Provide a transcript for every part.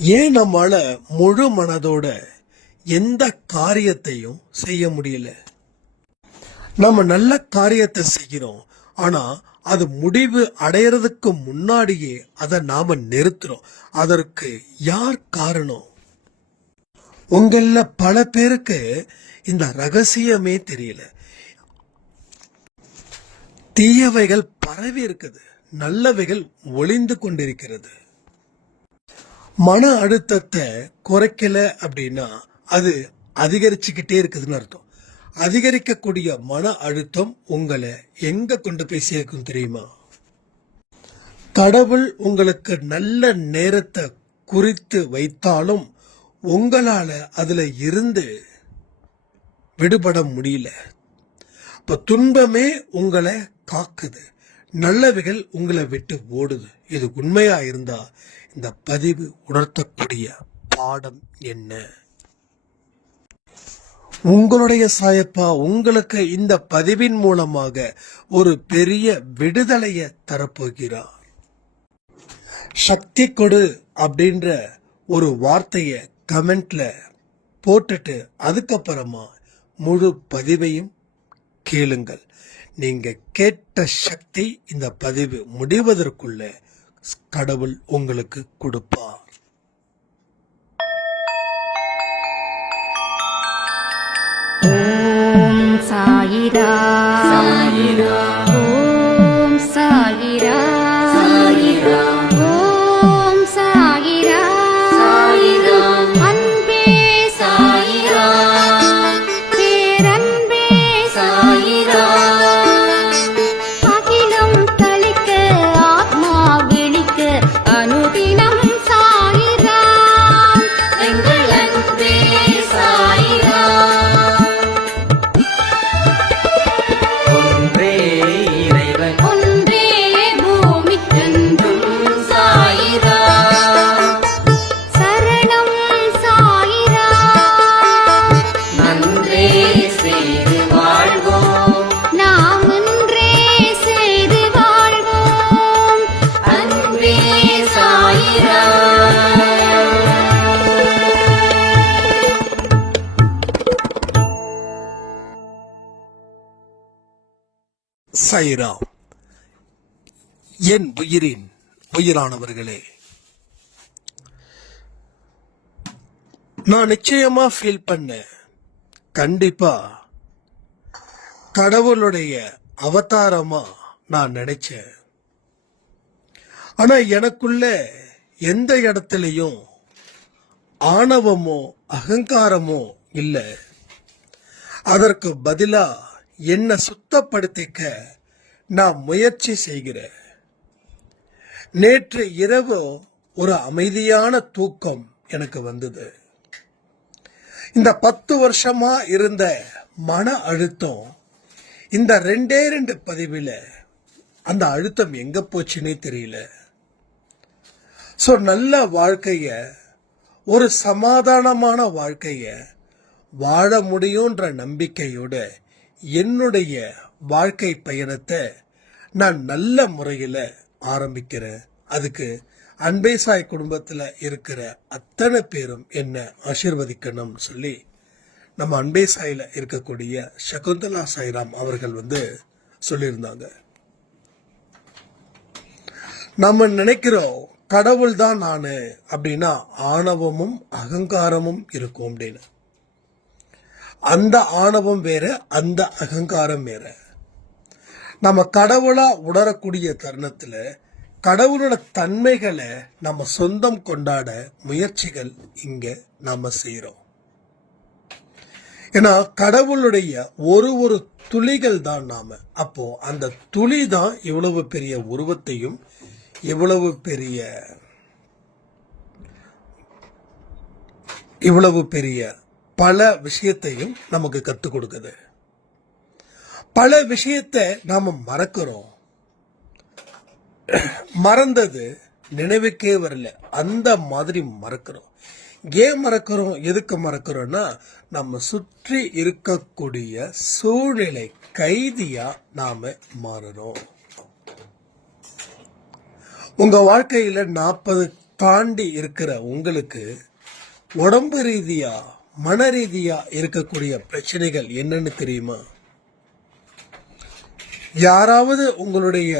ஏன் நம்மால முழு மனதோட எந்த காரியத்தையும் செய்ய முடியல? நம்ம நல்ல காரியத்தை செய்கிறோம், ஆனா அது முடிவு அடையறதுக்கு முன்னாடியே அதை நாம நிறுத்துறோம். அதற்கு யார் காரணம்? உங்கள பல பேருக்கு இந்த ரகசியமே தெரியல. தீயவைகள் பரவி இருக்குது, நல்லவைகள் ஒளிந்து கொண்டிருக்கிறது. மன அழுத்தத்தை குறைக்கல அப்படின்னா அது அதிகரிச்சுக்கிட்டே இருக்குதுன்னு அர்த்தம். அதிகரிக்கக்கூடிய மன அழுத்தம் உங்களை எங்க கொண்டு போய் சேர்க்கும் தெரியுமா? கடவுள் உங்களுக்கு நல்ல நேரத்தை குறித்து வைத்தாலும் உங்களால அதுல இருந்து விடுபட முடியல. இப்ப துன்பமே உங்களை காக்குது, நல்லவைகள் உங்களை விட்டு ஓடுது. இது உண்மையா இருந்தா இந்த பதிவு உணர்த்தக்கூடிய பாடம் என்ன? உங்களுடைய சாயப்பா உங்களுக்கு இந்த பதிவின் மூலமாக ஒரு பெரிய விடுதலையை தரப்போகிறார். சக்தி கொடு அப்படின்ற ஒரு வார்த்தைய கமெண்ட்ல போட்டுட்டு அதுக்கப்புறமா முழு பதிவையும் கேளுங்கள். நீங்க கேட்ட சக்தி இந்த பதிவு முடிவதற்குள்ள கடவுள் உங்களுக்கு கொடுப்பார். ஓம் சாயிரா சாயிரா, ஓம் சாயிரா சாயிரா, ஓம் சாயிரா சாயிரா, அன்பே சாயிரா, பேரன்பே சாயிரா, அகிலம் தளிக்க ஆத்மா விழிக்க அனுதினம் சாயிரா, எங்கள் அன்பே சாயிரா. சாயிராம். என் உயிரின் உயிரானவர்களே, நான் நிச்சயமா ஃபீல் பண்ண, கண்டிப்பா கடவுளுடைய அவதாரமா நான் நினைச்சேன். ஆனா எனக்குள்ள எந்த இடத்துலயும் ஆணவமோ அகங்காரமோ இல்லை. அதற்கு பதிலா என்னை சுத்தப்படுத்திக்க நான் முயற்சி செய்கிறேன். நேற்று இரவு ஒரு அமைதியான தூக்கம் எனக்கு வந்தது. இந்த 10 வருஷமா இருந்த மன அழுத்தம் இந்த 2 பதிவில் அந்த அழுத்தம் எங்க போச்சுன்னே தெரியல. நல்ல வாழ்க்கைய, ஒரு சமாதானமான வாழ்க்கைய வாழ முடியுன்ற நம்பிக்கையோட என்னுடைய வாழ்க்கை பயணத்தை நான் நல்ல முறையில் ஆரம்பிக்கிறேன். அதுக்கு அன்பே சாய் குடும்பத்தில் இருக்கிற அத்தனை பேரும் என்ன ஆசீர்வதிக்கணும்னு சொல்லி நம்ம அன்பே சாயில இருக்கக்கூடிய சகுந்தலா சாய்ராம் அவர்கள் சொல்லியிருந்தாங்க. நம்ம நினைக்கிறோம் கடவுள் தான் நானு அப்படின்னா ஆணவமும் அகங்காரமும் இருக்கும் அப்படின்னு. அந்த ஆணவம் வேற, அந்த அகங்காரம் வேற. நம்ம கடவுளா உணரக்கூடிய தருணத்துல கடவுளோட தன்மைகளை நம்ம சொந்தம் கொண்டாட முயற்சிகள் இங்க நாம செய்யறோம். ஏன்னா கடவுளுடைய ஒரு துளிகள் தான் நாம. அப்போ அந்த துளி தான் இவ்வளவு பெரிய உருவத்தையும் இவ்வளவு பெரிய பல விஷயத்தையும் நமக்கு கற்றுக் கொடுக்குது. பல விஷயத்தை நாம மறக்கிறோம். மறந்தது நினைவுக்கே வரல, அந்த மாதிரி மறக்கிறோம். ஏன் மறக்கிறோம், எதுக்கு மறக்கிறோம்னா நம்ம சுற்றி இருக்கக்கூடிய சூழ்நிலை கைதியா நாம மாறுறோம். உங்க வாழ்க்கையில 40 தாண்டி இருக்கிற உங்களுக்கு உடம்பு ரீதியா மன ரீதியா இருக்கக்கூடிய பிரச்சனைகள் என்னன்னு தெரியுமா? யாராவது உங்களுடைய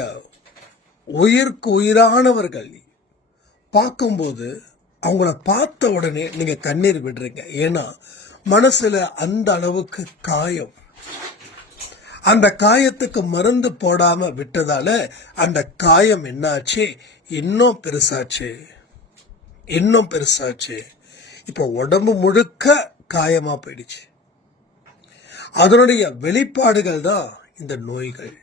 உயிருக்கு உயிரானவர்கள் பார்க்கும்போது அவங்கள பார்த்த உடனே நீங்க கண்ணீர் விடுறீங்க. ஏன்னா மனசுல அந்த அளவுக்கு காயம். அந்த காயத்துக்கு மருந்து போடாம விட்டதால அந்த காயம் என்னாச்சு, இன்னும் பெருசாச்சு. இப்போ உடம்பு முழுக்க காயமா போயிடுச்சு. அதனுடைய வெளிப்பாடுகள் தான் இந்த நோய்கள்.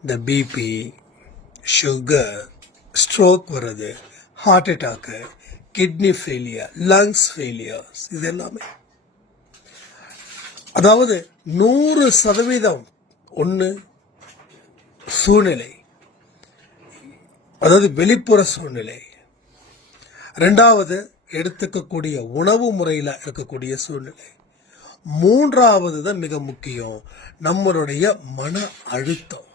இந்த பிபி, சுகர், ஸ்ட்ரோக் வர்றது, heart attack, kidney failure, lungs failures, இது எல்லாமே. அதாவது 100% ஒன்று சூழ்நிலை, அதாவது வெளிப்புற சூழ்நிலை. ரெண்டாவது எடுத்துக்கக்கூடிய உணவு முறையில் இருக்கக்கூடிய சூழ்நிலை. மூன்றாவது தான் மிக முக்கியம், நம்மளுடைய மன அழுத்தம்.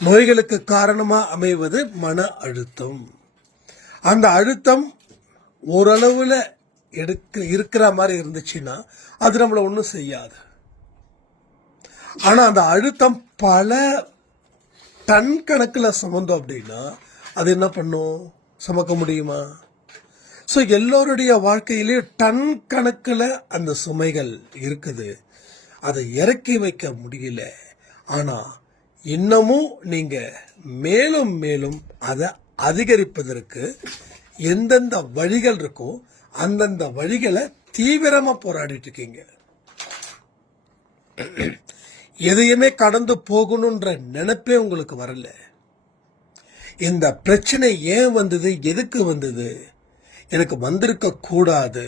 நோய்களுக்கு காரணமா அமைவது மன அழுத்தம். அந்த அழுத்தம் ஓரளவுல இருக்கிற மாதிரி இருந்துச்சுன்னா அது நம்மள ஒன்றும் செய்யாது. ஆனா அந்த அழுத்தம் பல டன் கணக்கில் சுமந்தோம் அப்படின்னா அது என்ன பண்ணும்? சுமக்க முடியுமா? ஸோ எல்லோருடைய வாழ்க்கையிலே டன் கணக்கில் அந்த சுமைகள் இருக்குது. அதை இறக்கி வைக்க முடியல. ஆனா இன்னமும் நீங்க மேலும் மேலும் அதை அதிகரிப்பதற்கு எந்தெந்த வழிகள் இருக்கோ அந்தந்த வழிகளை தீவிரமா போராடிட்டு இருக்கீங்க. எதையுமே கடந்து போகணுன்ற நினைப்பே உங்களுக்கு வரல. இந்த பிரச்சனை ஏன் வந்தது, எதுக்கு வந்தது, எனக்கு வந்திருக்க கூடாது,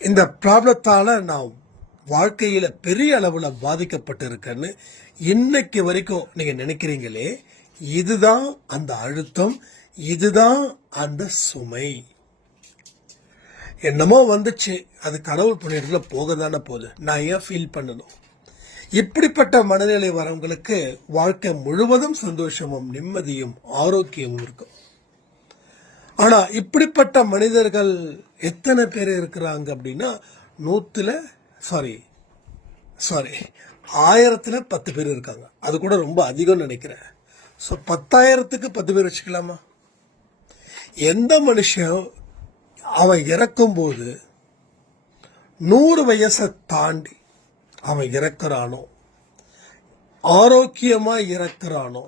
இந்த ப்ராப்ளத்தால நான் வாழ்க்கையில பெரிய அளவுல பாதிக்கப்பட்டு இருக்கேன்னு இன்னைக்கு வரைக்கும் நீங்க நினைக்கிறீங்களே, இதுதான் அந்த அழுத்தம், இதுதான் அந்த சுமை. என்னமோ வந்துச்சு, அது கடவுள் புண்ணியத்துல போக தானே போகுது, நான் ஏன் ஃபீல் பண்ணணும்? இப்படிப்பட்ட மனநிலை வரவங்களுக்கு வாழ்க்கை முழுவதும் சந்தோஷமும் நிம்மதியும் ஆரோக்கியமும் இருக்கும். ஆனா இப்படிப்பட்ட மனிதர்கள் எத்தனை பேர் இருக்கிறாங்க அப்படின்னா 1000ல் 10 பேர் இருக்காங்க. அது கூட ரொம்ப அதிகம் நினைக்கிறேன். ஸோ 10,000க்கு 10 பேர் வச்சுக்கலாமா? எந்த மனுஷன் அவன் இறக்கும்போது 100 வயசை தாண்டி அவன் இறக்குறானோ, ஆரோக்கியமா இறக்குறானோ,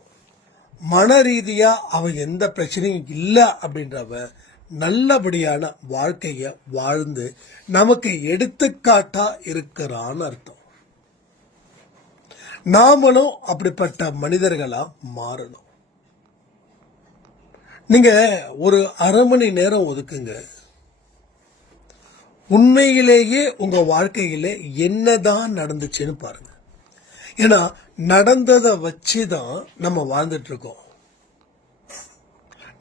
மன ரீதியா அவன் எந்த பிரச்சனையும் இல்லை அப்படின்றவன் நல்லபடியான வாழ்க்கைய வாழ்ந்து நமக்கு எடுத்துக்காட்டா இருக்கிறான்னு அர்த்தம். நாமளும் அப்படிப்பட்ட மனிதர்களா மாறணும். நீங்க ஒரு அரை மணி நேரம் ஒதுக்குங்க. உண்மையிலேயே உங்க வாழ்க்கையில என்னதான் நடந்துச்சுன்னு பாருங்க. ஏன்னா நடந்ததை வச்சுதான் நம்ம வாழ்ந்துட்டு இருக்கோம்.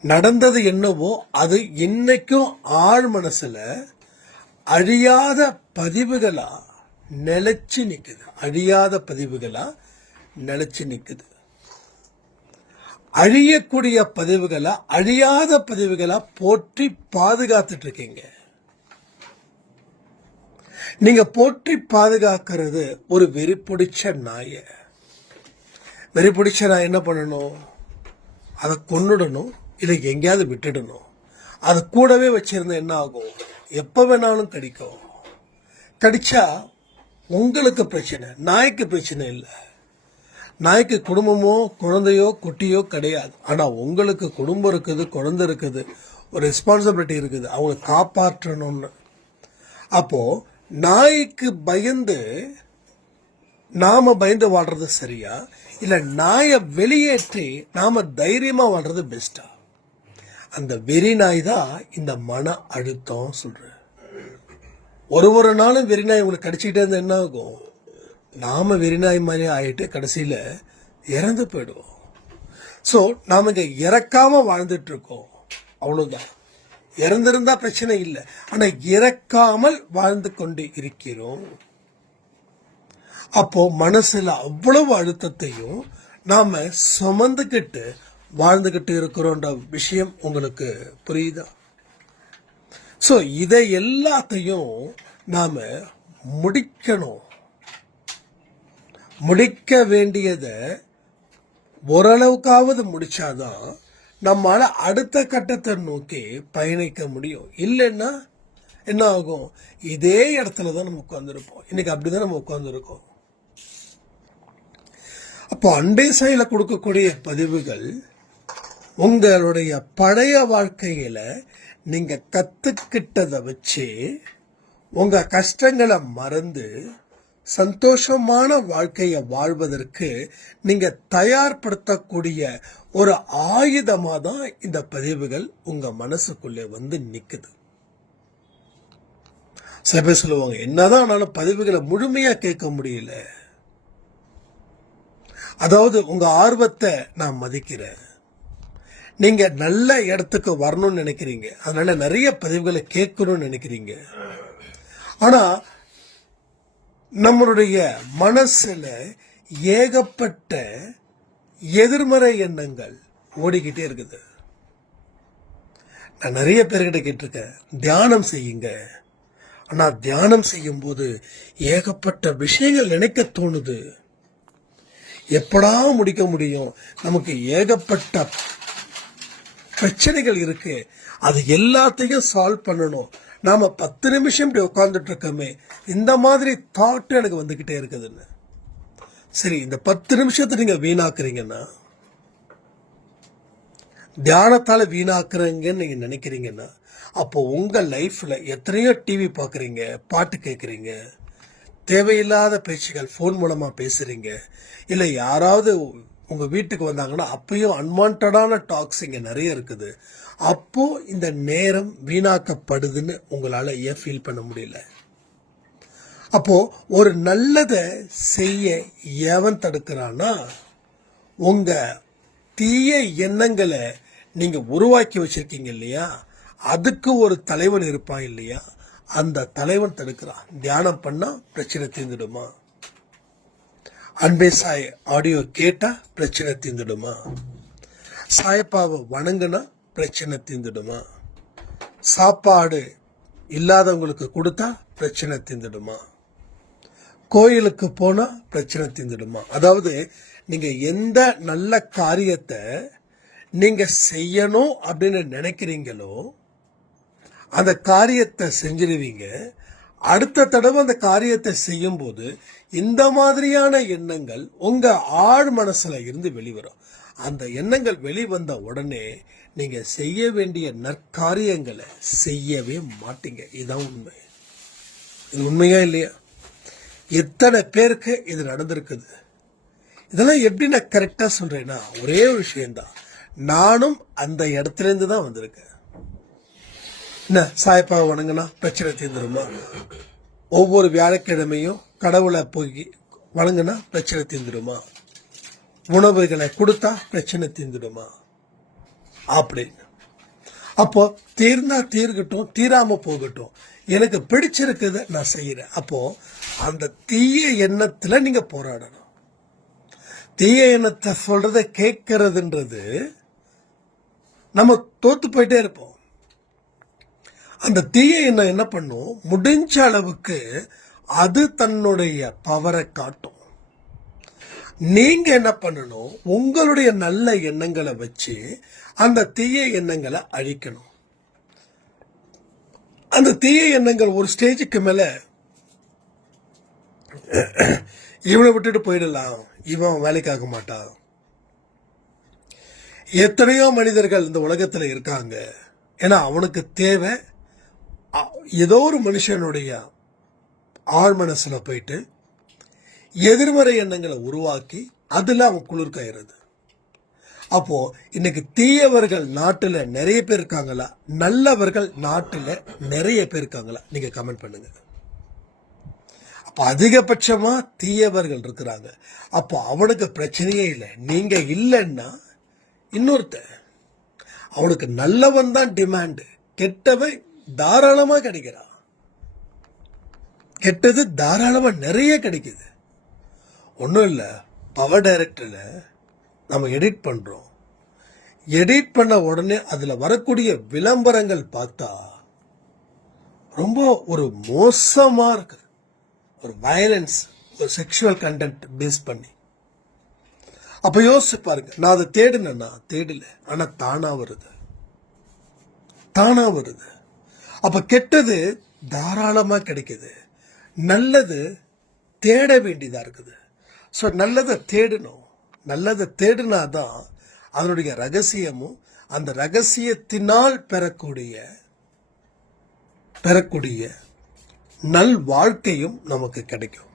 நடந்தது என்னவோ அது இன்னைக்கும் ஆழ் மனசுல அழியாத பதிவுகளா நிலைச்சு நிக்குது. அழியக்கூடிய பதிவுகளா, அழியாத பதிவுகளா போற்றி பாதுகாத்துட்டு இருக்கீங்க. நீங்க போற்றி பாதுகாக்கிறது ஒரு வெறி பிடிச்ச நாயை. வெறி பிடிச்ச நாய் என்ன பண்ணணும்? அதை கொன்னுடணும், இல்லை எங்கேயாவது விட்டுடணும். அது கூடவே வச்சிருந்தா என்ன ஆகும்? எப்ப வேணாலும் கடிக்கும். கடிச்சா உங்களுக்கு பிரச்சனை, நாய்க்கு பிரச்சனை இல்லை. நாய்க்கு குடும்பமோ குழந்தையோ குட்டியோ கிடையாது. ஆனா உங்களுக்கு குடும்பம் இருக்குது, குழந்தை இருக்குது, ஒரு ரெஸ்பான்சிபிலிட்டி இருக்குது, அவங்களை காப்பாற்றணும்னு. அப்போ நாய்க்கு பயந்து நாம பயந்து வாழ்றது சரியா, இல்ல நாயை வெளியேற்றி நாம தைரியமா வாழ்றது பெஸ்டா? அந்த வெறி நாய் தான் இந்த மன அழுத்தம் சொல்ற. ஒரு நாளும் வெறி நாய் உங்களுக்கு கடிச்சிக்கிட்டே இருந்தா என்ன ஆகும்? நாம வெறி நாய் மாதிரி ஆயிட்டு கடைசியில இறந்து போயிடுவோம். ஸோ நாம இங்க இறக்காம வாழ்ந்துட்டு இருக்கோம், அவ்வளவுதான். இறந்திருந்தா பிரச்சனை இல்லை, ஆனா இறக்காமல் வாழ்ந்து கொண்டு இருக்கிறோம். அப்போ மனசுல அவ்வளவு அழுத்தத்தையும் நாம சுமந்துக்கிட்டு வாழ்ந்துகிட்டு இருக்கிறோன்ற விஷயம் உங்களுக்கு புரியுதா? ஸோ இதை எல்லாத்தையும் நாம முடிக்கணும். முடிக்க வேண்டியதை ஓரளவுக்காவது முடிச்சாதான் நம்மால அடுத்த கட்டத்தை நோக்கி பயணிக்க முடியும். இல்லைன்னா என்ன ஆகும்? இதே இடத்துல தான் நம்ம உட்கார்ந்துருப்போம். இன்னைக்கு அப்படிதான் நம்ம உட்கார்ந்துருக்கோம். அப்போ அண்டை சாயில கொடுக்கக்கூடிய பதிவுகள் உங்களுடைய பழைய வாழ்க்கையில நீங்க கத்துக்கிட்டதை வச்சு உங்க கஷ்டங்களை மறந்து சந்தோஷமான வாழ்க்கையை வாழ்வதற்கு நீங்க தயார்படுத்தக்கூடிய ஒரு ஆயுதமா தான் இந்த பதிவுகள் உங்க மனசுக்குள்ளே வந்து நிக்குது. சில பேர் சொல்லுவாங்க, என்னதான் ஆனாலும் பதிவுகளை முழுமையா கேட்க முடியல. அதாவது உங்க ஆர்வத்தை நான் மதிக்கிறேன். நீங்க நல்ல இடத்துக்கு வரணும்னு நினைக்கிறீங்க, அதனால நிறைய பதிவுகளை கேட்கணும்னு நினைக்கிறீங்க. ஆனா நம்மளுடைய மனசுல ஏகப்பட்ட எதிர்மறை எண்ணங்கள் ஓடிக்கிட்டே இருக்குது. நான் நிறைய பேர்கிட்ட கேட்டிருக்கேன், தியானம் செய்யுங்க. ஆனா தியானம் செய்யும் போது ஏகப்பட்ட விஷயங்கள் நினைக்க தோணுது. எப்படா முடிக்க முடியும்? நமக்கு ஏகப்பட்ட பிரச்சனைகள் இருக்கு, அது எல்லாத்தையும் சால்வ் பண்ணணும். நாம 10 நிமிஷம் இப்படி உட்கார்ந்துட்டு இருக்கோமே, இந்த மாதிரி தாட் எனக்கு வந்துகிட்டே இருக்குதுன்னு. சரி, இந்த 10 நிமிஷத்தை நீங்க வீணாக்குறீங்கன்னா, தியானத்தால வீணாக்குறீங்கன்னு நீங்க நினைக்கிறீங்கன்னா, அப்போ உங்க லைஃப்ல எத்தனையோ டிவி பாக்குறீங்க, பாட்டு கேட்குறீங்க, தேவையில்லாத பேச்சுகள் ஃபோன் மூலமா பேசுறீங்க, இல்லை யாராவது உங்க வீட்டுக்கு வந்தாங்கன்னா அப்பயும் அன்வான்டான டாக்ஸ் இங்க நிறைய இருக்குது. அப்போ இந்த நேரம் வீணாக்கப்படுதுன்னு உங்களால ஏன் ஃபீல் பண்ண முடியல? அப்போ ஒரு நல்லதை செய்ய எவன் தடுக்கிறான்னா, உங்க தீய எண்ணங்களை நீங்க உருவாக்கி வச்சிருக்கீங்க இல்லையா, அதுக்கு ஒரு தலைவன் இருப்பான் இல்லையா, அந்த தலைவன் தடுக்கிறான். தியானம் பண்ணா பிரச்சனை தீர்ந்துடுமா? அன்பே சாய் ஆடியோ கேட்டா பிரச்சனை தீர்ந்துடுமா? சாயப்பாவை வணங்குனா பிரச்சனை தீர்ந்துடுமா? சாப்பாடு இல்லாதவங்களுக்கு கொடுத்தா பிரச்சனை தீர்ந்துடுமா? கோயிலுக்கு போனா பிரச்சனை தீர்ந்துடுமா? அதாவது நீங்க எந்த நல்ல காரியத்தை நீங்க செய்யணும் அப்படின்னு நினைக்கிறீங்களோ அந்த காரியத்தை செஞ்சிருவீங்க. அடுத்த தடவை அந்த காரியத்தை செய்யும் போது இந்த மாதிரியான எண்ணங்கள் உங்க ஆழ் மனசுல இருந்து வெளிவரும். அந்த எண்ணங்கள் வெளிவந்த உடனே நீங்க செய்ய வேண்டிய நற்காரியங்களை செய்யவே மாட்டீங்க. இதுதான் உண்மை. இது உண்மையா இல்லையா? எத்தனை பேருக்கு இது நடந்திருக்குது? இதெல்லாம் எப்படி நான் கரெக்டா சொல்றேன்னா, ஒரே ஒரு விஷயம்தான், நானும் அந்த இடத்துல இருந்து தான் வந்திருக்கேன். என்ன, சாயப்பாவை வணங்கினா பிரச்சனை தீர்ந்துருமா? ஒவ்வொரு வியாழக்கிழமையும் கடவுளை போய் வணங்கினா பிரச்சனை தீர்ந்துடுமா? உணவுகளை கொடுத்தா பிரச்சனை தீர்ந்துடுமா? அப்படின்னு. அப்போ தீர்ந்தா தீர்க்கட்டும், தீராம போகட்டும், எனக்கு பிடிச்சிருக்குது நான் செய்யறேன். அப்போ அந்த தீய எண்ணத்துல நீங்க போராடணும். தீய எண்ணத்தை சொல்றத கேட்கறதுன்றது நம்ம தோத்து போயிட்டே இருப்போம். அந்த தீய எண்ணம் என்ன பண்ணும்? முடிஞ்ச அளவுக்கு அது தன்னுடைய பவரை காட்டும். நீங்க என்ன பண்ணணும்? உங்களுடைய நல்ல எண்ணங்களை வச்சு அந்த தீய எண்ணங்களை அழிக்கணும். அந்த தீய எண்ணங்கள் ஒரு ஸ்டேஜுக்கு மேல இவனை விட்டுட்டு போயிடலாம், இவன் வேலைக்காக மாட்டான். எத்தனையோ மனிதர்கள் இந்த உலகத்துல இருக்காங்க. ஏன்னா அவனுக்கு தேவை ஏதோ ஒரு மனுஷனுடைய ஆழ் மனசுல போயிட்டு எதிர்மறை எண்ணங்களை உருவாக்கி அதுல அவன் குளிர்காயிறது. அப்போ இன்னைக்கு தீயவர்கள் நாட்டுல நிறைய பேர் இருக்காங்களா, நல்லவர்கள் நாட்டுல நிறைய பேர் இருக்காங்களா? நீங்க கமெண்ட் பண்ணுங்க. அப்ப அதிகபட்சமா தீயவர்கள் இருக்கிறாங்க. அப்போ அவனுக்கு பிரச்சனையே இல்லை. நீங்க இல்லைன்னா இன்னொருத்த, அவனுக்கு நல்லவன் தான் டிமாண்டு, கெட்டவன் தாராளமா கிடைக்கிறான். கெட்டது தாராளமா நிறைய கிடைக்குது. ஒன்றும் இல்லை, பவர் டைரக்டரில் நம்ம எடிட் பண்ணுறோம். எடிட் பண்ண உடனே அதுல வரக்கூடிய விளம்பரங்கள் பார்த்தா ரொம்ப ஒரு மோசமா இருக்கு. ஒரு வயலன்ஸ், ஒரு செக்ஷுவல் கண்டென்ட் பேஸ் பண்ணி. அப்ப யோசிச்சு பாருங்க, நான் அதை தேடினேன்னா தேடல, ஆனா தானா வருது. அப்ப கெட்டது தாராளமா கிடைக்குது, நல்லது தேட வேண்டியதா இருக்குது. ஸோ நல்லதை தேடணும். நல்லதை தேடினாதான் அதனுடைய ரகசியமும் அந்த ரகசியத்தினால் பெறக்கூடிய நல் வாழ்க்கையும் நமக்கு கிடைக்கும்.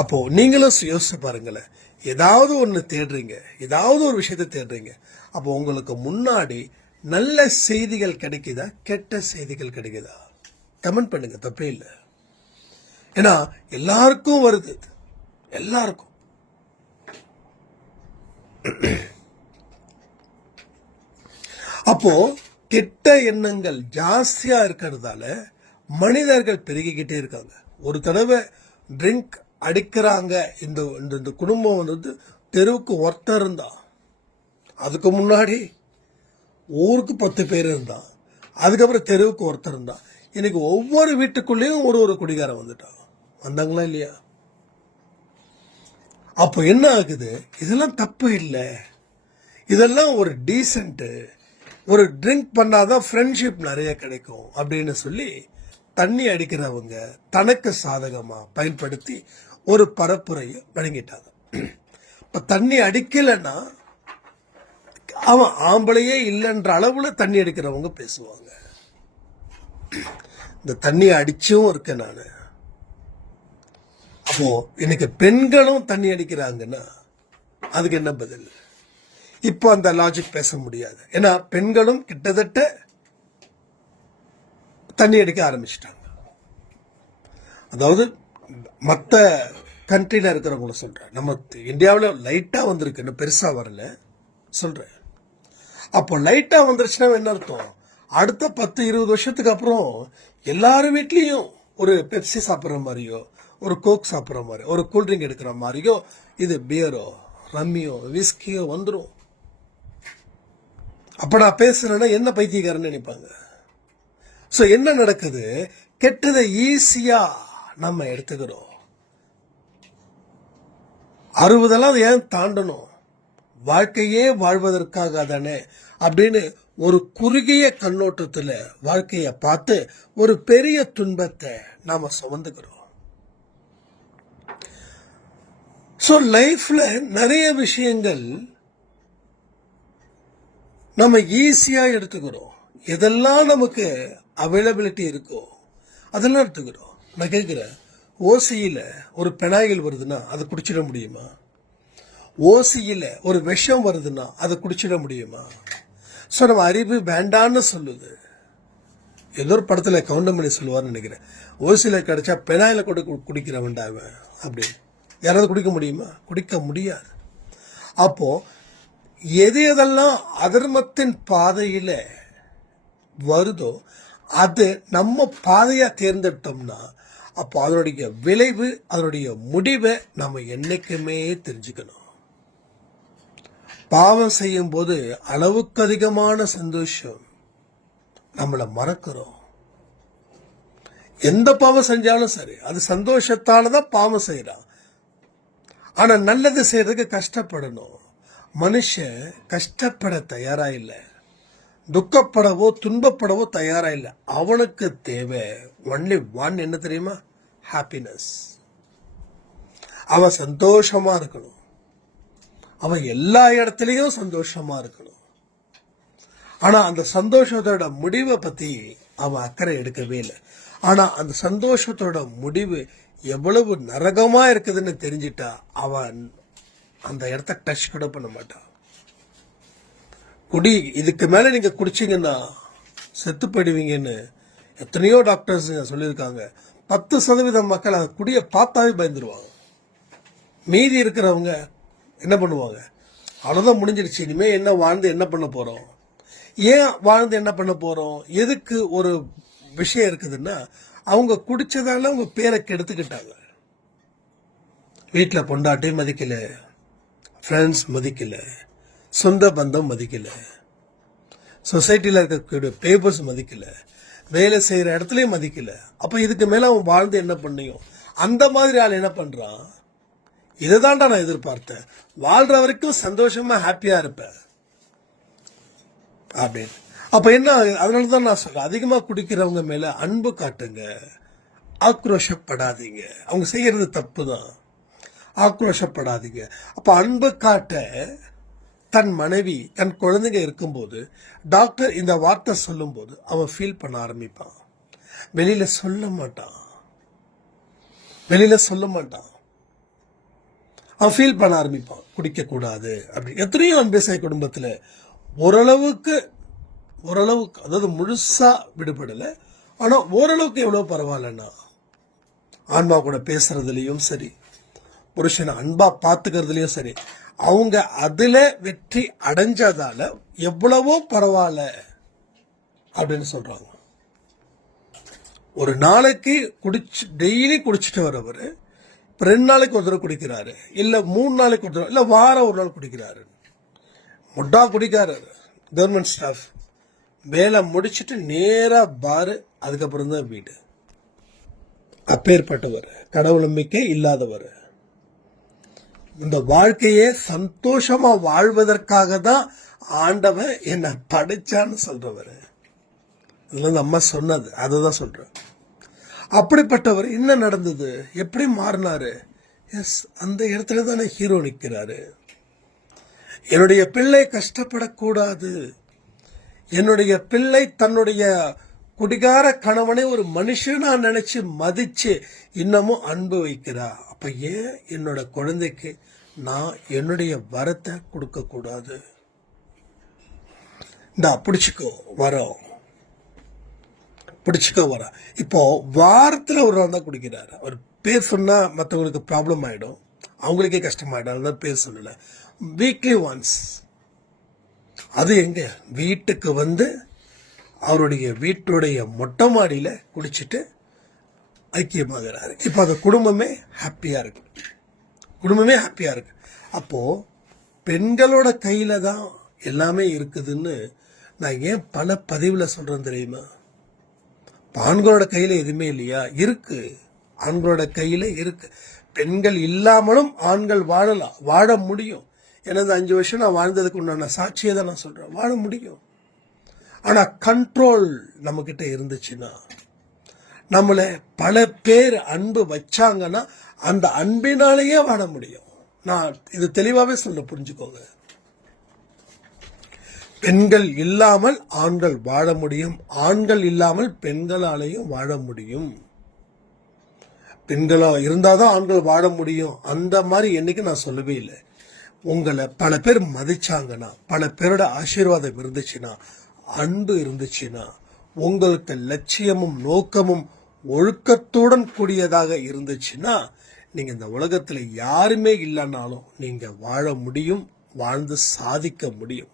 அப்போ நீங்களும் யோசிச்சு பாருங்களேன், ஏதாவது ஒன்று தேடுறீங்க, ஏதாவது ஒரு விஷயத்தை தேடுறீங்க, அப்போ உங்களுக்கு முன்னாடி நல்ல செய்திகள் கிடைக்குதா, கெட்ட செய்திகள் கிடைக்குதா? கமெண்ட் பண்ணுங்க, தப்பே இல்லை. ஏன்னா எல்லாருக்கும் வருது, எல்லாருக்கும். அப்போ கெட்ட எண்ணங்கள் ஜாஸ்தியா இருக்கிறதால மனிதர்கள் பெருகிக்கிட்டே இருக்காங்க. ஒரு தடவை ட்ரிங்க் அடிக்கிறாங்க, இந்த குடும்பம் வந்து தெருவுக்கு ஒருத்தர் இருந்தா, அதுக்கு முன்னாடி ஊருக்கு 10 பேர் இருந்தா, அதுக்கப்புறம் தெருவுக்கு ஒருத்தர் இருந்தா, இன்னைக்கு ஒவ்வொரு வீட்டுக்குள்ளேயும் ஒரு குடிகாரன் வந்துட்டான். வந்தாங்களா இல்லையா? அப்போ என்ன ஆகுது? இதெல்லாம் தப்பு இல்லை, இதெல்லாம் ஒரு டீசென்ட். ஒரு ட்ரிங்க் பண்ணாதான் ஃப்ரெண்ட்ஷிப் நிறைய கிடைக்கும் அப்படின்னு சொல்லி தண்ணி அடிக்கிறவங்க தனக்கு சாதகமா பயன்படுத்தி ஒரு பரப்புரையை வழங்கிட்டாங்க. இப்ப தண்ணி அடிக்கலைன்னா அவன் ஆம்பளையே இல்லைன்ற அளவுல தண்ணி அடிக்கிறவங்க பேசுவாங்க. இந்த தண்ணி அடிச்சும் இருக்கேன் நான். அப்போ இன்னைக்கு பெண்களும் தண்ணி அடிக்கிறாங்கன்னா அதுக்கு என்ன பதில்? இப்போ அந்த லாஜிக் பேச முடியாது. ஏன்னா பெண்களும் கிட்டத்தட்ட தண்ணி அடிக்க ஆரம்பிச்சிட்டாங்க. அதாவது மற்ற கண்ட்ரில இருக்கிறவங்கள சொல்றேன், நம்ம இந்தியாவில் லைட்டா வந்திருக்கு, இன்னும் பெருசா வரல சொல்றேன். அப்போ லைட்டா வந்துருச்சுன்னா என்ன அர்த்தம்? அடுத்த 10-20 வருஷத்துக்கு அப்புறம் எல்லாரு வீட்லயும் ஒரு பெப்சி சாப்பிட்ற மாதிரியோ, ஒரு கோக் சாப்பிட்ற மாதிரி, ஒரு கூல்ட்ரிங்க் எடுக்கிற மாதிரியோ, இது பியரோ ரம்மியோ விஸ்கியோ வந்துடும். அப்ப நான் பேசுறேன்னா என்ன பைத்தியக்காரன்னு நினைப்பாங்க. ஸோ என்ன நடக்குது? கெட்டதை ஈஸியா நம்ம எடுத்துக்கிறோம். 60 ஏன் தாண்டணும்? வாழ்க்கையே வாழ்வதற்காக தானே அப்படின்னு ஒரு குறுகிய கண்ணோட்டத்துல வாழ்க்கைய பார்த்து ஒரு பெரிய துன்பத்தை நாம சுமந்துக்கிறோம். ஸோ லைஃப்ல நிறைய விஷயங்கள் நம்ம ஈஸியா எடுத்துக்கிறோம். எதெல்லாம் நமக்கு அவைலபிலிட்டி இருக்கோ அதெல்லாம் எடுத்துக்கிறோம். நான் கேட்கிறேன், ஓசியில ஒரு பெனாயில் வருதுன்னா அதை குடிச்சிட முடியுமா? ஓசியில ஒரு விஷம் வருதுன்னா அதை குடிச்சிட முடியுமா? ஸோ நம்ம அறிவு வேண்டான்னு சொல்லுது. ஏதோ ஒரு படத்துல கவுண்டமணி சொல்லுவார்னு நினைக்கிறேன், ஓசியில கிடைச்சா பெனாயில கூட குடிக்கிற வேண்டாவன் அப்படின்னு. யாராவது குடிக்க முடியுமா? குடிக்க முடியாது. அப்போ எதெல்லாம் அதர்மத்தின் பாதையில வருதோ அது நம்ம பாதையா தேர்ந்தெடுத்தோம்னா அப்போ அதனுடைய விளைவு, அதனுடைய முடிவை நம்ம என்னைக்குமே தெரிஞ்சுக்கணும். பாவம் செய்யும் போது அளவுக்கு அதிகமான சந்தோஷம் நம்மளை மறக்கிறோம். எந்த பாவம் செஞ்சாலும் சரி அது சந்தோஷத்தாலதான் பாவம் செய்யறான். ஆனா நல்லது செய்யறதுக்கு கஷ்டப்படணும். மனுஷன் கஷ்டப்பட தயாரா இல்லை, துக்கப்படவோ துன்பப்படவோ தயாரா இல்லை. அவனுக்கு தேவை ஒன்லி ஒன், என்ன தெரியுமா? ஹாப்பினஸ். அவன் சந்தோஷமா இருக்கணும். அவன் எல்லா இடத்துலயும் சந்தோஷமா இருக்கணும். ஆனா அந்த சந்தோஷத்தோட முடிவை பத்தி அவன் அக்கறை எடுக்கவே இல்லை. ஆனா அந்த சந்தோஷத்தோட முடிவு எவ்வளவு நரகமா இருக்குதுன்னு தெரிஞ்சிட்டா அவன் அந்த இடத்த டச் கூட பண்ண மாட்டான். குடி, இதுக்கு மேல நீங்க குடிச்சீங்கன்னா செத்து போயிடுவீங்கன்னு எத்தனையோ டாக்டர்ஸ் சொல்லியிருக்காங்க. 10% மக்கள் அந்த குடிய பார்த்தாவே பயந்துருவாங்க. மீதி இருக்கிறவங்க என்ன பண்ணுவாங்க? அவ்வளவுதான், முடிஞ்சிடுச்சு, இனிமே என்ன வாழ்ந்து என்ன பண்ண போறோம்? ஏன் வாழ்ந்து என்ன பண்ண போறோம்? எதுக்கு ஒரு விஷயம் இருக்குதுன்னா அவங்க குடிச்சதால அவங்க பேரை கெடுத்துக்கிட்டாங்க. வீட்டில் பொண்டாட்டி மதிக்கல, ஃப்ரெண்ட்ஸ் மதிக்கல, சொந்த பந்தம் மதிக்கல, சொசைட்டியில் இருக்கக்கூடிய பேப்பர்ஸ் மதிக்கல, வேலை செய்யற இடத்துலயும் மதிக்கல. அப்ப இதுக்கு மேல அவன் வாழ்ந்து என்ன பண்ணியும்? அந்த மாதிரி ஆள் என்ன பண்றான்? இதைதான்டா நான் எதிர்பார்த்தேன், வாழ்ற வரைக்கும் சந்தோஷமா ஹாப்பியா இருப்பேன் அப்படின்னு. அப்ப என்ன ஆகுது? அதனாலதான் நான் சொல்றேன், அதிகமா குடிக்கிறவங்க மேல அன்பு காட்டுங்க, ஆக்ரோஷப்படாதீங்க. அவங்க செய்யறது தப்பு தான், ஆக்ரோஷப்படாதீங்க. அப்ப அன்பு காட்ட தன் மனைவி தன் குழந்தைங்க இருக்கும்போது டாக்டர் இந்த வார்த்தை சொல்லும்போது அவன் ஃபீல் பண்ண ஆரம்பிப்பான். வெளியில சொல்ல மாட்டான், அவன் ஃபீல் பண்ண ஆரம்பிப்பான், குடிக்க கூடாது அப்படி. எத்தனையோ அன்பேசாய் குடும்பத்துல ஓரளவுக்கு அதாவது முழுசா விடுபடல, ஆனா ஓரளவுக்கு எவ்வளவு பரவாயில்லன்னா ஆன்மா கூட பேசுறதுலயும் சரி, புருஷனை அன்பா பாத்துக்கிறதுலயும் சரி, அவங்க அதுல வெற்றி அடைஞ்சதால எவ்வளவோ பரவாயில்ல அப்படின்னு சொல்றாங்க. ஒரு நாளைக்கு டெய்லி குடிச்சிட்டு வரவர் 2 நாளைக்கு ஒரு தடவை குடிக்கிறாரு, இல்ல 3 நாளைக்கு ஒரு தடவை, இல்ல வாரம் ஒரு நாள் குடிக்கிறாரு. முட்டா குடிக்காரு. கவர்மெண்ட் ஸ்டாஃப் வேலை முடிச்சுட்டு நேரா பாரு, அதுக்கப்புறம் தான் வீடு. அப்பேற்பட்டவர், கடவுள் நம்பிக்கை இல்லாதவர். இந்த வாழ்க்கையே சந்தோஷமா வாழ்வதற்காக தான் ஆண்டவன் என்ன படைச்சான்னு சொல்றவர். இதுல இருந்து அம்மா சொன்னது அதுதான் சொல்றேன். அப்படிப்பட்டவர் என்ன நடந்தது, எப்படி மாறினாரு? எஸ், அந்த இடத்துல தானே ஹீரோ நிற்கிறாரு. என்னுடைய பிள்ளை கஷ்டப்படக்கூடாது, என்னுடைய பிள்ளை தன்னுடைய குடிகார கணவனை ஒரு மனுஷனா நினைச்சு மதிச்சு இன்னமும் அன்பு வைக்கிறா. அப்ப ஏன் என்னோட குழந்தைக்கு நான் என்னுடைய வரத்தை கொடுக்க கூடாது? பிடிச்சுக்கோ வரோம். இப்போ வாரத்துல ஒரு நாள் தான் குடிக்கிறாரு. அவர் பேர் சொன்னா மற்றவங்களுக்கு ப்ராப்ளம் ஆயிடும், அவங்களுக்கே கஷ்டமாயிடும், அதுதான் பேர் சொல்லல. வீக்லி ஒன்ஸ், அது எங்க வீட்டுக்கு வந்து அவருடைய வீட்டுடைய மொட்டை மாடியில குடிச்சிட்டு ஐக்கியமாகிறாரு. இப்போ அந்த குடும்பமே ஹாப்பியா இருக்கு. அப்போ பெண்களோட கையில தான் எல்லாமே இருக்குதுன்னு நான் ஏன் பல பதிவுல சொல்றேன் தெரியுமா? ஆண்களோட கையில எதுவுமே இல்லையா? இருக்கு, ஆண்களோட கையில இருக்கு. பெண்கள் இல்லாமலும் ஆண்கள் வாழ முடியும். எனது 5 வருஷம் நான் வாழ்ந்ததுக்கு உண்டான சாட்சியை தான் நான் சொல்றேன், வாழ முடியும். ஆனா கண்ட்ரோல் நம்ம கிட்ட இருந்துச்சுன்னா, நம்மள பல பேர் அன்பு வச்சாங்கன்னா அந்த அன்பினாலேயே வாழ முடியும். நான் இது தெளிவாவே சொல்ல, புரிஞ்சுக்கோங்க. பெண்கள் இல்லாமல் ஆண்கள் வாழ முடியும், ஆண்கள் இல்லாமல் பெண்களாலேயும் வாழ முடியும். பெண்களா இருந்தாதான் ஆண்கள் வாழ முடியும் அந்த மாதிரி என்னைக்கு நான் சொல்லவே இல்லை. உங்களை பல பேர் மதிச்சாங்கன்னா, பல பேரோட ஆசீர்வாதம் இருந்துச்சுன்னா, அன்பு இருந்துச்சுன்னா, உங்களுக்கு லட்சியமும் நோக்கமும் ஒழுக்கத்துடன் கூடியதாக இருந்துச்சுன்னா, நீங்க இந்த உலகத்துல யாருமே இல்லைன்னாலும் நீங்க வாழ முடியும், வாழ்ந்து சாதிக்க முடியும்.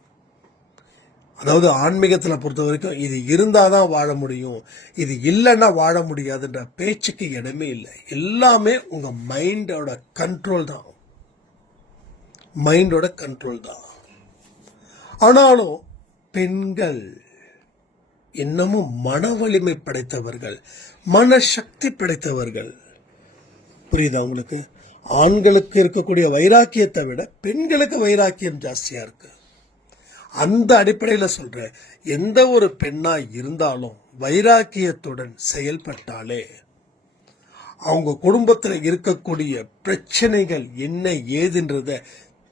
அதாவது ஆன்மீகத்துல பொறுத்த வரைக்கும் இது இருந்தாதான் வாழ முடியும், இது இல்லைன்னா வாழ முடியாதுன்ற பேச்சுக்கு இடமே இல்லை. எல்லாமே உங்க மைண்டோட கண்ட்ரோல் தான். ஆனாலும் பெண்கள் இன்னமும் மன வலிமை படைத்தவர்கள், மனசக்தி படைத்தவர்கள். புரியுதா உங்களுக்கு? ஆண்களுக்கு இருக்கக்கூடிய வைராக்கியத்தை விட பெண்களுக்கு வைராக்கியம் ஜாஸ்தியா இருக்கு. அந்த அடிப்படையில சொல்றேன், எந்த ஒரு பெண்ணா இருந்தாலும் வைராக்கியத்துடன் செயல்பட்டாலே அவங்க குடும்பத்தில் இருக்கக்கூடிய பிரச்சனைகள் என்ன ஏதுன்றத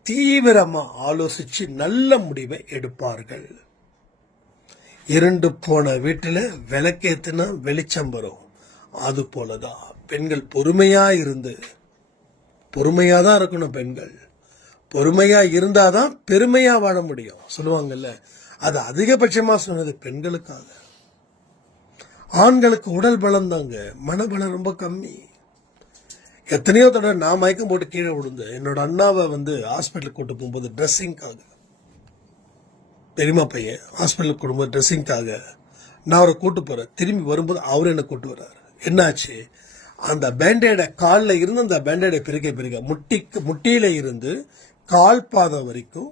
தீவிரமா ஆலோசிச்சு நல்ல முடிவை எடுப்பார்கள். இருண்டு போன வீட்டுல விளக்கேத்துனா வெளிச்சம் வரும். அது போலதான் பெண்கள் பொறுமையா தான் இருக்கணும். பெண்கள் பொறுமையா இருந்தாதான் பெருமையா வாழ முடியும் சொல்லுவாங்கல்ல, அது அதிகபட்சமா சொன்னது பெண்களுக்காக. ஆண்களுக்கு உடல் பலம் தாங்க, மனபலம் ரொம்ப கம்மி. எத்தனையோ தடவை நான் மயக்கம் போட்டு கீழே விழுந்து என்னோட அண்ணாவை ஹாஸ்பிட்டலுக்கு கூட்டு போகும்போது ட்ரெஸ்ஸிங்காக, பெரியமா பையன் ஹாஸ்பிட்டலுக்கு கூட்டும்போது ட்ரெஸ்ஸிங்காக நான் அவரை கூட்டு போறேன். திரும்பி வரும்போது அவரு என்ன கூட்டு வர்றாரு. என்னாச்சு? அந்த பேண்டேட காலில் இருந்து அந்த பேண்டேடை பிரிக்க முட்டியில இருந்து கால் பாதம் வரைக்கும்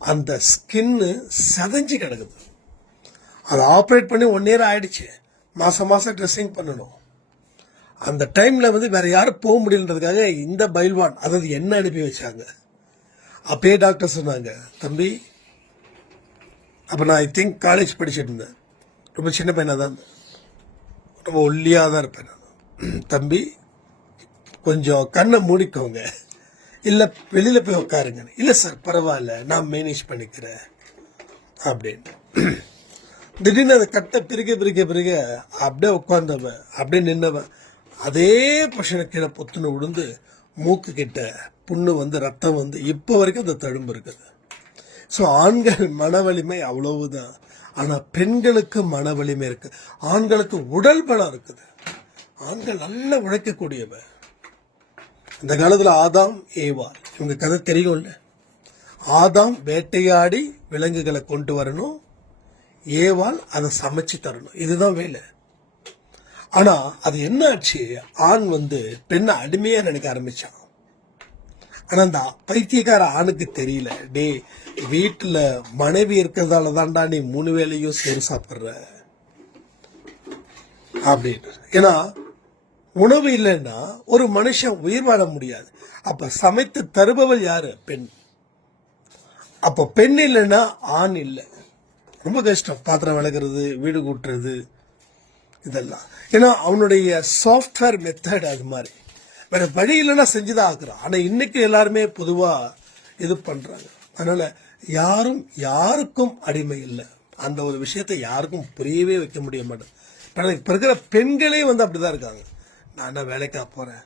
அந்த ஸ்கின்னு செதஞ்சு கிடக்குது. அதை ஆப்ரேட் பண்ணி 1 year ஆயிடுச்சு. மாதம் ட்ரெஸ்ஸிங் பண்ணணும். அந்த டைமில் வந்து வேற யாரும் போக முடியலன்றதுக்காக இந்த பைல்வான், அதாவது என்ன அனுப்பி வச்சாங்க. அப்பயே டாக்டர் சொன்னாங்க, தம்பி, அப்போ நான் ஐ திங்க் காலேஜ் படிச்சுட்டு இருந்தேன், ரொம்ப சின்ன பையனாக தான் இருந்தேன், ரொம்ப ஒல்லியாக தான் இருப்பேன் நான். தம்பி, கொஞ்சம் கண்ணை மூடிக்கோங்க, இல்லை வெளியில் போய் உட்காருங்க. இல்லை சார் பரவாயில்ல, நான் மேனேஜ் பண்ணிக்கிறேன் அப்படின்னு. திடீர்னு அதை கட்டை பிரிக்க அப்படியே உட்காந்தவன், அப்படியே நின்னவன் அதே பொஷனை கீழே பொத்துன்னு விழுந்து மூக்கு கிட்ட புண்ணு வந்து ரத்தம் வந்து இப்போ வரைக்கும் அந்த தழும்பு இருக்குது. ஸோ ஆண்கள் மன வலிமை அவ்வளவுதான். ஆனால் பெண்களுக்கு மன வலிமை இருக்கு. ஆண்களுக்கு உடல் பலம் இருக்குது. ஆண்கள் நல்லா உழைக்கக்கூடியவன். இந்த காலத்தில் ஆதாம் ஏவாள் இவங்க கதை தெரியும்ல. ஆதாம் வேட்டையாடி விலங்குகளை கொண்டு வரணும், ஏவாள் அதை சமைச்சு தரணும். இதுதான் வேலை. ஆனா அது என்ன ஆச்சு, ஆண் வந்து பெண்ணை அடிமையா நினைக்க ஆரம்பிச்சான். ஆனா அந்த பைத்தியக்கார ஆணுக்கு தெரியல, டே வீட்டுல மனைவி இருக்கிறதால தான்டா நீ 3 வேளையும் சோறு சாப்பிடுற அப்படின்னு. ஏன்னா உணவு இல்லைன்னா ஒரு மனுஷன் உயிர் வாழ முடியாது. அப்ப சமைத்து தருபவள் யாரு? பெண். அப்ப பெண் இல்லைன்னா ஆண் இல்லை. ரொம்ப கஷ்டம். பாத்திரம் விளக்குறது, வீடு கூட்டுறது, இதெல்லாம். ஏன்னா அவனுடைய சாஃப்ட்வேர் மெத்தட் அது மாதிரி. வேற வழி இல்லைன்னா செஞ்சுதான் ஆக்குறான். ஆனா இன்னைக்கு எல்லாருமே பொதுவா இது பண்றாங்க. அதனால யாரும் யாருக்கும் அடிமை இல்லை. அந்த ஒரு விஷயத்தை யாருக்கும் புரியவே வைக்க முடிய மாட்டேன். இப்ப இருக்கிற பெண்களே வந்து அப்படிதான் இருக்காங்க. நான் என்ன வேலைக்கா போறேன்?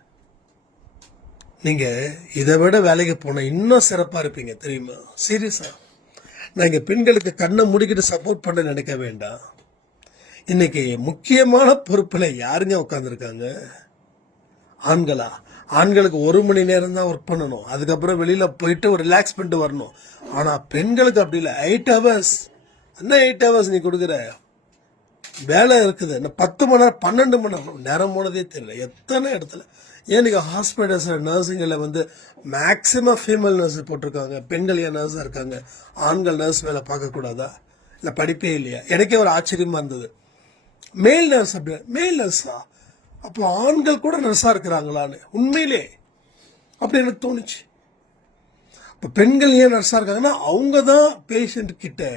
நீங்க இதை விட வேலைக்கு போன இன்னும் சிறப்பா இருப்பீங்க தெரியுமா? சீரியஸா. நான் இங்க பெண்களுக்கு கண்ணை முடிக்கிட்டு சப்போர்ட் பண்ண நினைக்க வேண்டாம். இன்னைக்கு முக்கியமான பொறுப்புல யாருங்க உட்காந்துருக்காங்க? ஆண்களா? ஆண்களுக்கு 1 மணி நேரம் தான் ஒர்க் பண்ணணும், அதுக்கப்புறம் வெளியில போயிட்டு ஒரு ரிலாக்ஸ் பண்ணிட்டு வரணும். ஆனா பெண்களுக்கு அப்படி இல்லை. 8 hours. என்ன 8 hours நீ கொடுக்குற? வேலை இருக்குது. 10 மணி நேரம் 12 மணி நேரம் போனதே தெரியல எத்தனை இடத்துல. ஏன் நீங்க ஹாஸ்பிட்டல்ஸ் நர்ஸுங்களை வந்து மேக்சிமம் ஃபீமேல் நர்ஸ் போட்டிருக்காங்க, பெண்கள் ஏன் நர்ஸா இருக்காங்க? ஆண்கள் நர்ஸ் வேலை பார்க்க கூடாதா? இல்ல படிப்பே இல்லையா? எனக்கே ஒரு ஆச்சரியமா இருந்தது. மேல் நர்ஸ் அப்படி, மேல் நர்ஸா? அப்போ ஆண்கள் கூட நர்ஸா இருக்கிறாங்களான்னு உண்மையிலே அப்படி எனக்கு தோணுச்சு. இப்போ பெண்கள் ஏன் நர்ஸா இருக்காங்கன்னா அவங்க தான் பேஷண்ட் கிட்ட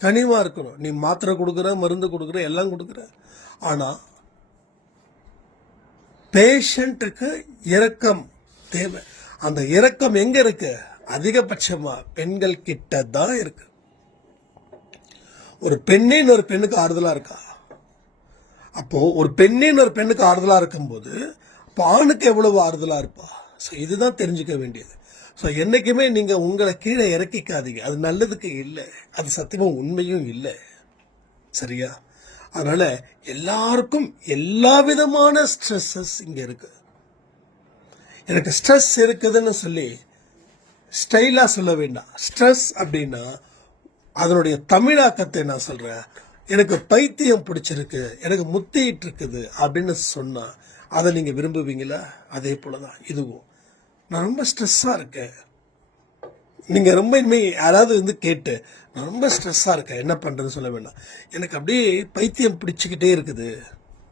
கனிவா இருக்கணும். நீ மாத்திரை கொடுக்குற, மருந்து கொடுக்குற, எல்லாம் கொடுக்குற, ஆனா பேஷண்ட்டுக்கு இரக்கம் தேவை. அந்த இரக்கம் எங்க இருக்கு? அதிகபட்சமா பெண்கள் கிட்ட தான் இருக்கு. ஒரு பெண்ணே இன்னொரு பெண்ணுக்கு ஆறுதலா இருக்கா? அப்போ ஒரு பெண்ணே இன்னொரு பெண்ணுக்கு ஆறுதலா இருக்கும்போது அப்போ ஆணுக்கு எவ்வளவு ஆறுதலா இருப்பா? ஸோ இதுதான் தெரிஞ்சுக்க வேண்டியது. ஸோ என்னைக்குமே நீங்க உங்களை கீழே இறக்கிக்காதீங்க. அது நல்லதுக்கு இல்லை, அது சத்தியமா உண்மையும் இல்லை. சரியா? அதனால எல்லாருக்கும் எல்லா விதமான ஸ்ட்ரெஸ்ஸஸ் இங்க இருக்கு. எனக்கு ஸ்ட்ரெஸ் இருக்குதுன்னு சொல்லி ஸ்டைலா சொல்ல வேண்டாம். ஸ்ட்ரெஸ் அப்படின்னா அதனுடைய தமிழாக்கத்தை நான் சொல்றேன். எனக்கு பைத்தியம் பிடிச்சிருக்கு, எனக்கு முத்திட்டு இருக்குது அப்படின்னு சொன்னா அதை நீங்க விரும்புவீங்களா? அதே போலதான் இதுவும். நான் ரொம்ப ஸ்ட்ரெஸ்ஸா இருக்கேன், நீங்க ரொம்ப இனிமே யாராவது வந்து கேட்டு நான் ரொம்ப ஸ்ட்ரெஸ்ஸா இருக்கேன் என்ன பண்றதுன்னு சொல்ல வேண்டாம். எனக்கு அப்படியே பைத்தியம் பிடிச்சிக்கிட்டே இருக்குது,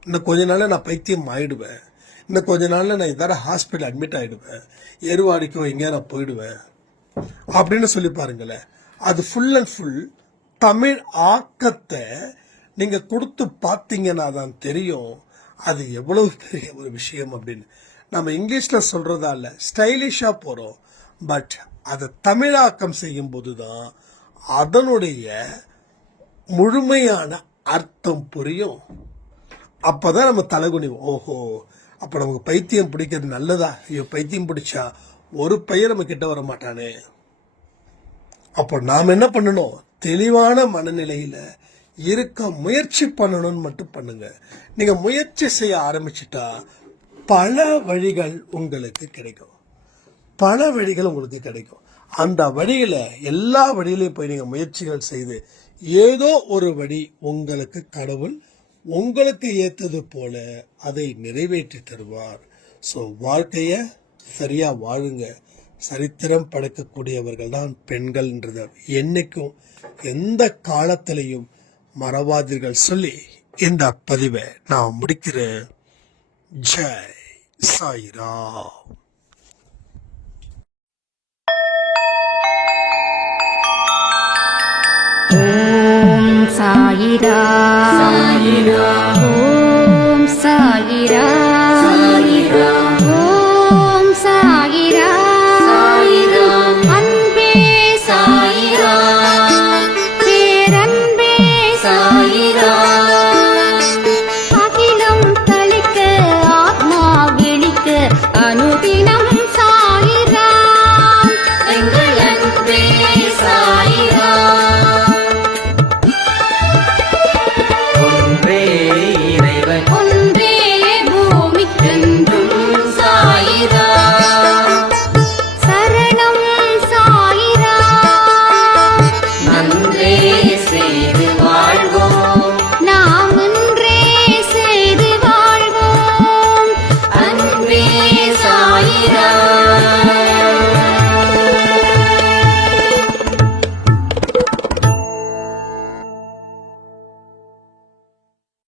இன்னும் கொஞ்ச நாள்ல நான் பைத்தியம் ஆயிடுவேன், இன்னும் கொஞ்ச நாள்ல நான் இதார ஹாஸ்பிட்டல் அட்மிட் ஆயிடுவேன், எருவாடிக்கோ எங்கேயா நான் போயிடுவேன் அப்படின்னு சொல்லி பாருங்களேன். அது ஃபுல் அண்ட் ஃபுல் தமிழ் ஆக்கத்தை நீங்க கொடுத்து பார்த்தீங்கன்னா தான் தெரியும் அது எவ்வளவு பெரிய ஒரு விஷயம் அப்படின்னு. நம்ம இங்கிலீஷ்ல சொல்றதா இல்ல, ஸ்டைலிஷா போறோம். பட் அதை தமிழாக்கம் செய்யும் போதுதான் அதனுடைய முழுமையான அர்த்தம் புரியும். அப்பதான் நம்ம தலைகுனிவோம். ஓஹோ, அப்ப நமக்கு பைத்தியம் பிடிக்கிறது நல்லதா? ஐயோ, பைத்தியம் பிடிச்சா ஒரு பையன் நம்ம கிட்ட வர மாட்டானே. அப்போ நாம் என்ன பண்ணணும்? தெளிவான மனநிலையில இருக்க முயற்சி பண்ணணும்னு மட்டும் பண்ணுங்க. நீங்க முயற்சி செய்ய ஆரம்பிச்சுட்டா பல வழிகள் உங்களுக்கு கிடைக்கும். பல வழிகள் உங்களுக்கு கிடைக்கும். அந்த வழியில எல்லா வழியிலையும் போய் நீங்க முயற்சிகள் செய்து ஏதோ ஒரு வழி உங்களுக்கு கடவுள் உங்களுக்கு ஏத்தது போல அதை நிறைவேற்றி தருவார். ஸோ வாழ்க்கைய சரியா வாழுங்க, சரித்திரம் படைக்கக்கூடியவர்கள் தான் பெண்கள்ன்றத என்னைக்கும் எந்த காலத்திலையும் மறவாதீர்கள் சொல்லி இந்த பதிவை நான் முடிக்கிறேன். ஜெய் சாய்ராம். ஓம் சாயிராம்.